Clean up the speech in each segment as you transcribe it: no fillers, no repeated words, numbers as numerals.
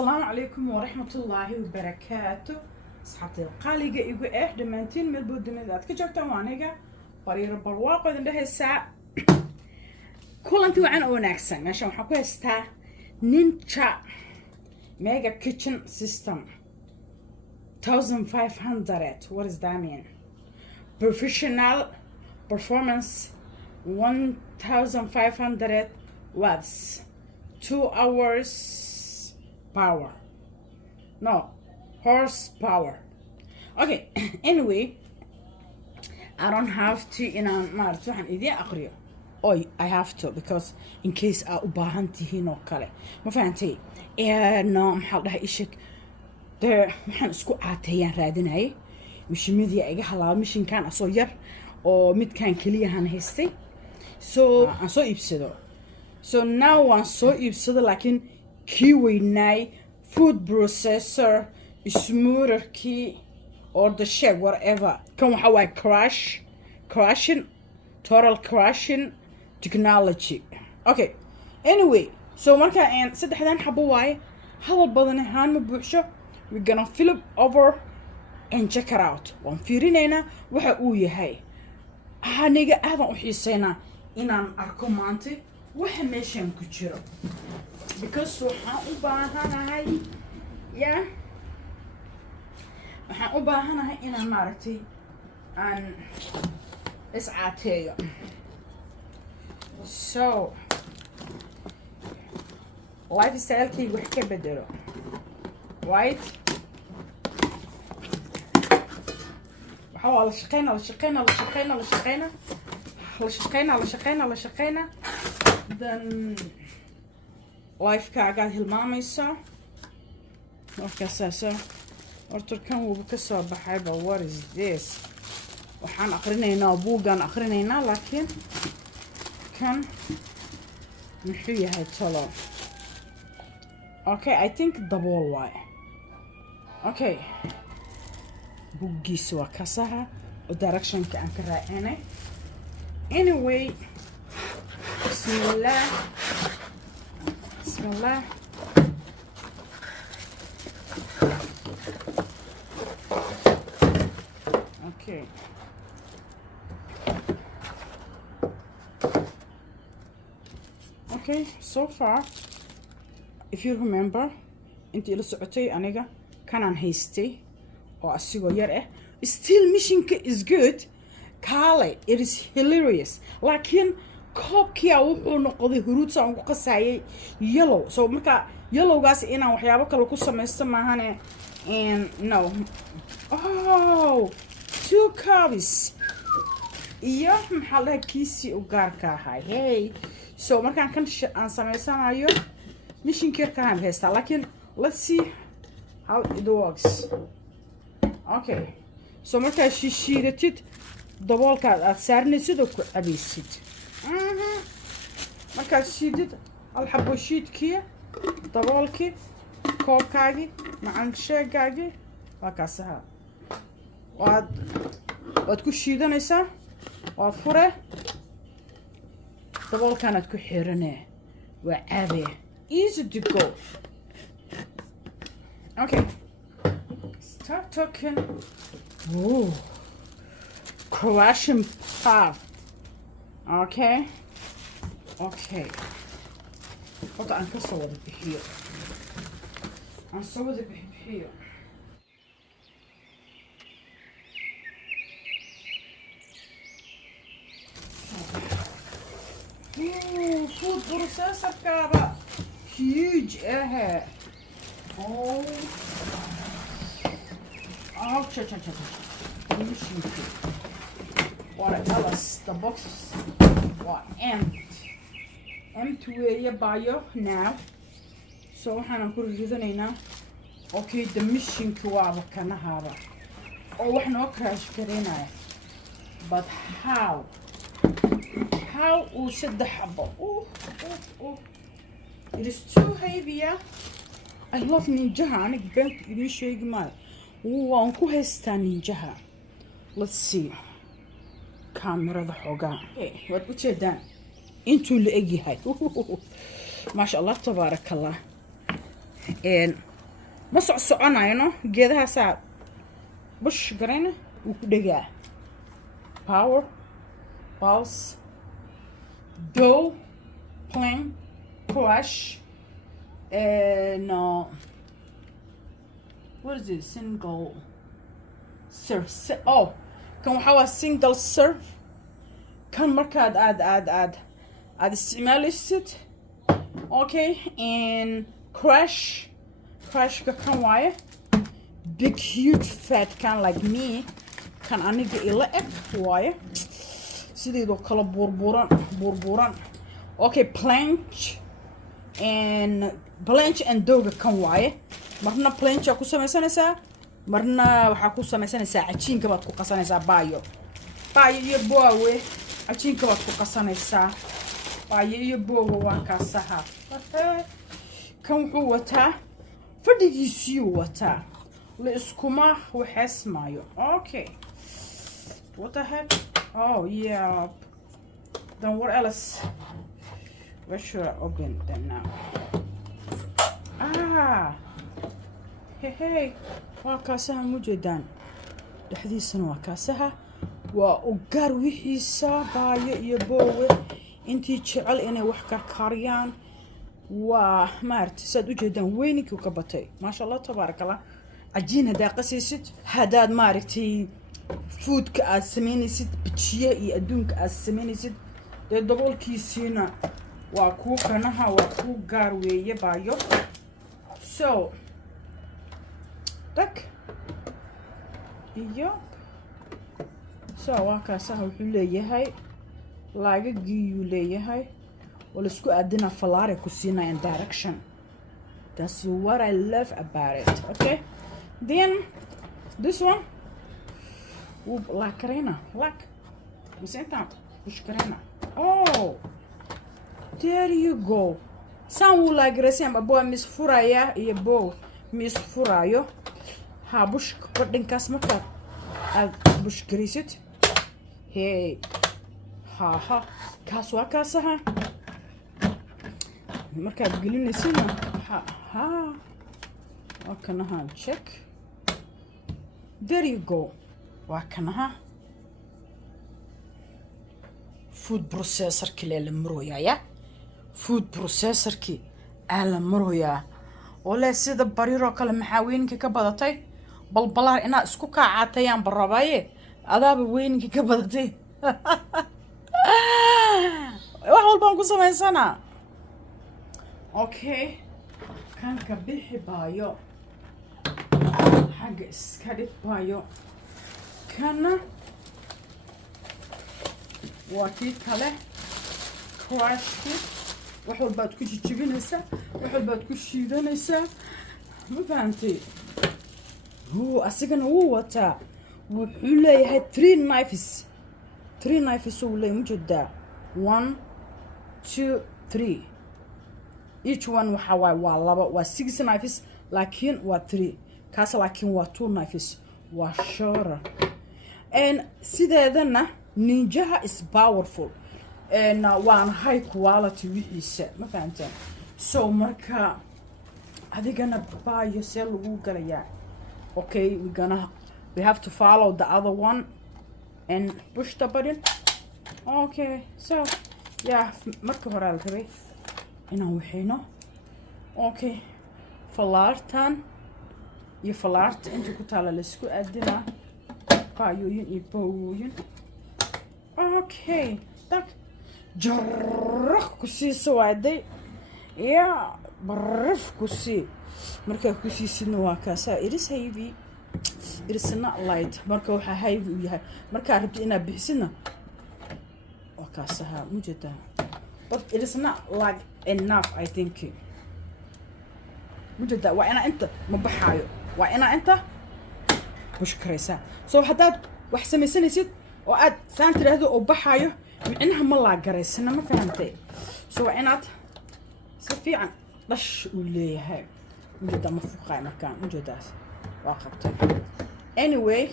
السلام عليكم ورحمة الله وبركاته. أصحابتي القالقة إيجو إيه دمانتين من بود دميدات كجوكتا وانيجا قرير بالواقع ده الساعة كل أنتوا عن أوناكسن عشان محكو استا نينجا ميجا كيتشن سيستم 1500. What does that mean? Professional performance 1500 watts, 2 hours power, no horsepower. Okay, anyway, I don't have to waxaan idin aqriyo. I have to because in case aa u baahan tihiin oo kale ma fahantay no maxaa dhahay ishik dee waxaan isku caatayaan raadinayay mishimadii iga halaaba mishinkaan asoo yar oo midkaan keliyahan haystay so aan soo iibsado so now waan soo iibsado laakiin kii weynaay food processor smoother key or the shake whatever kan waxa waay crashing total crashing technology. Okay, anyway, so marka aan saddexdan xabo waaye hadal badan ahaan ma buuxsho. We're gonna flip over and check it out. waan fiirinaynaa waxa uu yahay aniga aadan u xiiseynaa inaan arko maanta waxa meeshan ku jiro because waxaan u baahanahay inaan maaragtay aan iscaateeyo. So lifestyle-kayga wax ka bedelo, right? waxaa la shaqeynaa then lifekaagaa hilmaamaysaa markaasaasa horta kan wuuba ka soo baxayba. What is this? waxaan aqrinaynaa buuggaan aqrinaynaa laakiin kan muxuu yahay talo? Okay, I think dabool waaye. Okay, buuggiisa waa kasaha oo directionka aan ka raacinay. Anyway, bismillah. Okay. Okay, so far, if you remember, intii la socotay aniga kanaan haystay oo asigoo yar ah. Still Mishinkaan is good. Kale, it is hilarious. Laakiin koobkii wuxuu noqday huruud saan ku qasayay yellow. So marka yellowgaas inaan waxyaabo kale ku samaysto maahane. And no. Oh, 2 cups. Iyo maxaa la kiisi u gaarka ahay. Hey. So markaan kan aan samaysanayo Mishinkaan ka haystaa. Laakiin let's see how it works. Okay. So markaa shiidatid daboolkaad aad saarnaysid oo ku cabaysid. markaad shiidid alxabo shiidkii daboolkii koobkaagii macaan sheegaagii waa kaasaha waad ku shiidanaysaa waad fure daboolkaanaad ku xiranee waa cabe. Easy to go. Okay, start talking. Ooh, Croatian pub. Okay. Horta aan ka soo wada bixiyo. Food processor-kaaba huge ah. Oh, cha. What else? The box was empty weeye baayo now. So waxaan ku ridanaynaa. Okay, the mishinka waaba kanahaaba oo wax noo crash gareynaya. But how uu saddex xabo? It is too heavy. I love ninjaha. aniga beenta idin sheegi maayo waan ku haystaa ninjaha. Let's see. Kamerada xoogaa waad u jeedaan intuu la eg yahay. ما شاء الله تبارك الله. ما soconayo no geedahaasaa bush garayna wuu ku dhegaa power pulse dough plain crush no what is it single serve oh kan waxaa waa single serve kan markaad aad isticmaalaysid okay and crushka kan waaye big huge fat can like me kan aniga ila eg waaye sideedoo kala burburan okay planche and doga kan waaye marna planche ku samaysanaysaa marna waxaa ku samaysanaysaa cajiinka baad ku qasanaysaa baayo iyo boowe cajiinka baad ku qasanaysaa baayo iyo boowe waa kaasaha kan wuxuu wataa fadhigiisiyuu wataa la iskuma waxeesmaayo okay what the heck oh yeah then what else where should I open them now hey waa kaasaha mujeedaan dhexdiisana waa kaasaha waa ugaar wixiisa baayo iyo boowe intii jecel inay wax karkariyaan waa maartay saad u jeedaan weyninkii ka batay maasha Allah tabarakallah cajiin hadaa qasaysid hadaad maartay foodka aad sameynaysid bijiye iyo adduunka aad sameynaysid dee daboolkiisiina waa ku kanaha waa ku gaar weeye baayo so tak iyo so waa kaasaha wuxuu leeyahay laagagiyuu leeyahay wala isku aadina falaare ku siina in direction that's what I love about it okay then this one la karena misenta push karena oh there you go san la gresen babo mis furaya iyo bo mis furayo ha bush badinkaas marka aad bush grisit hey ha kaas waa kaasaha markaad gelinaysidna ha wakanaha check there you go wakanaha food processor kile la maroya food processor ki ala maroya wala sida bariro kale maxaaweenka ka badatay balbalaar ina isku kaacatayaan barabaye adaaba weenka ka badatay wax walbaan ku samaysana okay kan ka bixi baayo xagga iska dhig baayo kana waa kii kale crushki wax walbaad ku jijibinaysaa wax walbaad ku shiidanaysaa ma fahantay asigana wuu wataa wuxuu leeyahay 3 knives uu leeyahay mujeedaa 1 2 3 each one waxa waa laba waa 6 knives laakiin waa 3 kaas laakiin waa 2 knives waa shorter and sideedana ninjaha is powerful and one high quality wixiisa ma fahantaan so marka adigana baayo see lagu galayaa okay we have to follow the other one and push the button okay so yeah marka hore la rabay inaan waxayno okay falaartan iyo falaarta inta ku taala la isku aadina baayooyin iyo bawooyin okay tak jarrah ku sii sawaaday ya baraf ku sii marka ku sii sidna waa kaasa it is heavy it is not light marka waxa heavy u yahay marka rabti inaad bixisidna waa kaasaha mujada but it is not like enough I think mujada waa ina inta ma baxaayo waa ina inta bushkaraysa so hadaad wax samaysanaysid oo aad saan tiraahdo oo baxaayo micnaha ma la garaysana ma fahantay so waa inaad si fiican dhash u leeyahay mujada ma fuqay markaan mujadaas waa qabtay anyway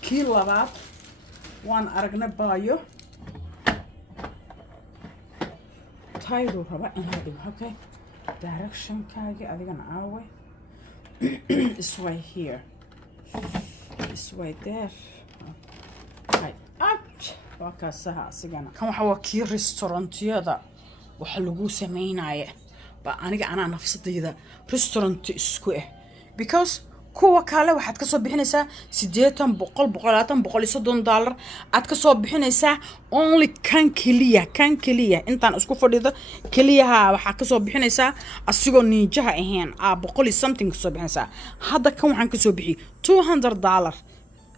kii labaad waan aragnay baayo tayro raba in la dhigo okay direction kaaga adigana aaway It's right here. It's right there. Right. Waa kaasaha asigana. Kan waxa waa kii restaurantiyada waxa lagu sameynaaye. Ba aniga anaa nafsadayda restaurant isku because kuwa kale waxaad ka soo bixinaysaa 80 100 120 $130 aad ka soo bixinaysaa only kan kaliya intaan isku fadhido kaliyaha waxa ka soo bixinaysaa asigoo ninjaha ahayn 100 something ka soo bixinaysaa hadda kan waxaan ka soo bixi $200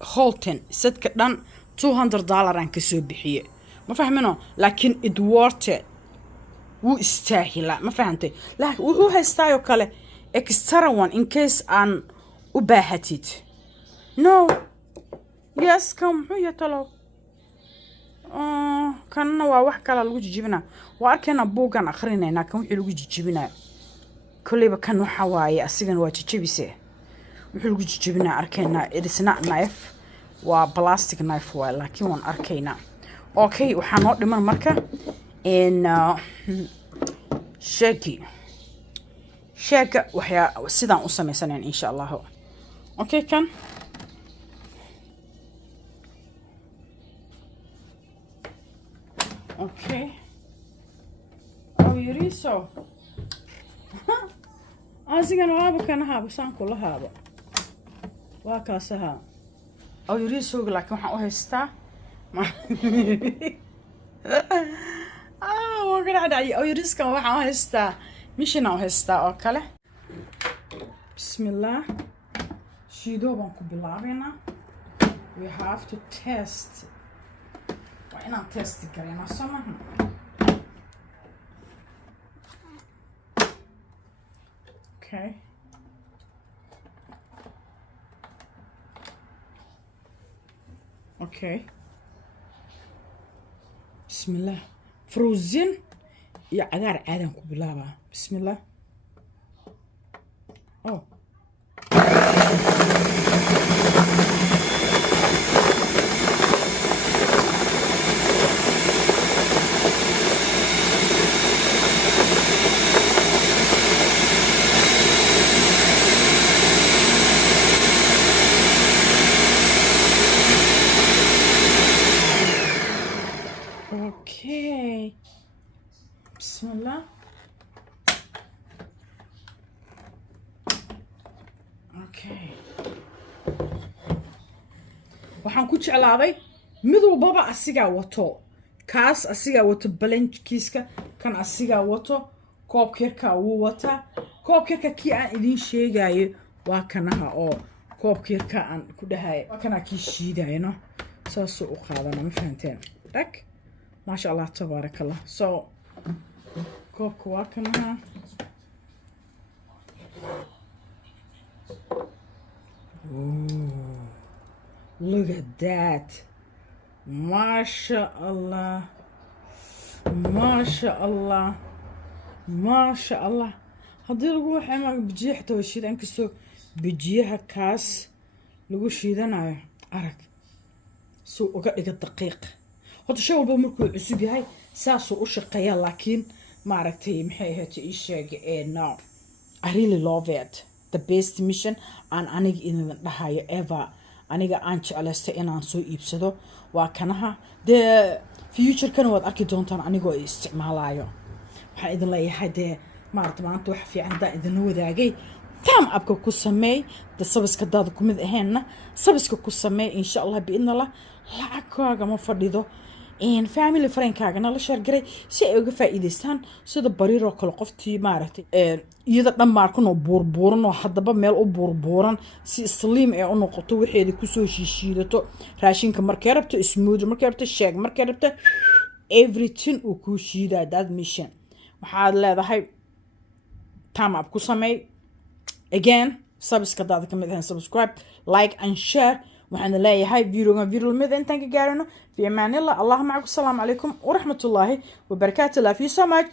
Holton sadka dhan $200 aan ka soo bixiye ma fahmino laakiin it worth it wuu istaahila ma fahantay laakiin wuxuu haystaayo kale extra one in case aan u baahatid no yes kam huya talo kana waa wax kala lagu jijibina waa arkayna buugan akhrinayna kan wixii lagu jijibina kulliba kan waxa waaye asigan waa jijibise wixii lagu jijibina arkayna it is not knife waa plastic knife waa laakiin waan arkayna okay waxaan noo dhiman marka in shaka waxya sidaan u sameysanayn insha Allah okay kan okay yuriso asigan waaba kana haabo saan kula haabo waa kaasaha yuriso laakiin waxaan u haystaa وقاعد علي أو يرزق واحد هستا مشينا وهستا أو كله بسم الله شيدو بنكو بالعبينا we have to test وإنا test كرينا سما okay okay بسم الله فروزن يا عذار عادن كبلابا بسم الله اوكي بسم الله اوكي waxaan ku jeclaaday mid walba asiga wato kaas asiga wato balankiiska kan asiga wato koobkeerka uu wata koobkeerka kii aan idin sheegayo waa kanaha oo koobkeerka aan ku dhahay waa kana kii shiidayno saas u qaadana ma fahanteen tak ما شاء الله تبارك الله so كوب كواكنها look at that ما شاء الله ما شاء الله ما شاء الله هذي لقوا حما بجيح توشيد انكسو بجيها كاس لقوا شيدنا أرك سو وقعد الدقيق هذا شو والبا مركو عسوب هاي ساسو وشقيا لكن ما عرفتي محي هاتي إيشاق no I really love it the best mission and أنيق إن هاي ever أنيق أنش على استئنا نسوي إبسدو وكانها the future كانوا أركي دونتان أنيقو استعمالايو waxaan idin leeyahay de maarta maanta wax fiican hadaan idin wadaagay tam abka ku sameey de sabiska dad ku mid aheena sabiska ku sameey insha Allah biidna Allah lacagkaaga ma fadhido in family friend-kaaga la share garay si ay uga faa'iideystaan sida bariiro kale qoftii maartay iyada dhammaarkan oo buurbuuran oo hadaba meel u buurbuuran si slim ay u noqoto waxeeda ku soo shiishiidato raashinka markay rabto smooth markay rabto shake markay rabto everything uu ku shiidaa that mission waxaad leedahay tam up ku sameey again subscribe kamid ahaan subscribe like and share waxaan leeyahay video mid intaan ka gaarano fi amaan Allah Allah ma'akum assalamu alaykum wa rahmatullahi wa barakatuh love you so much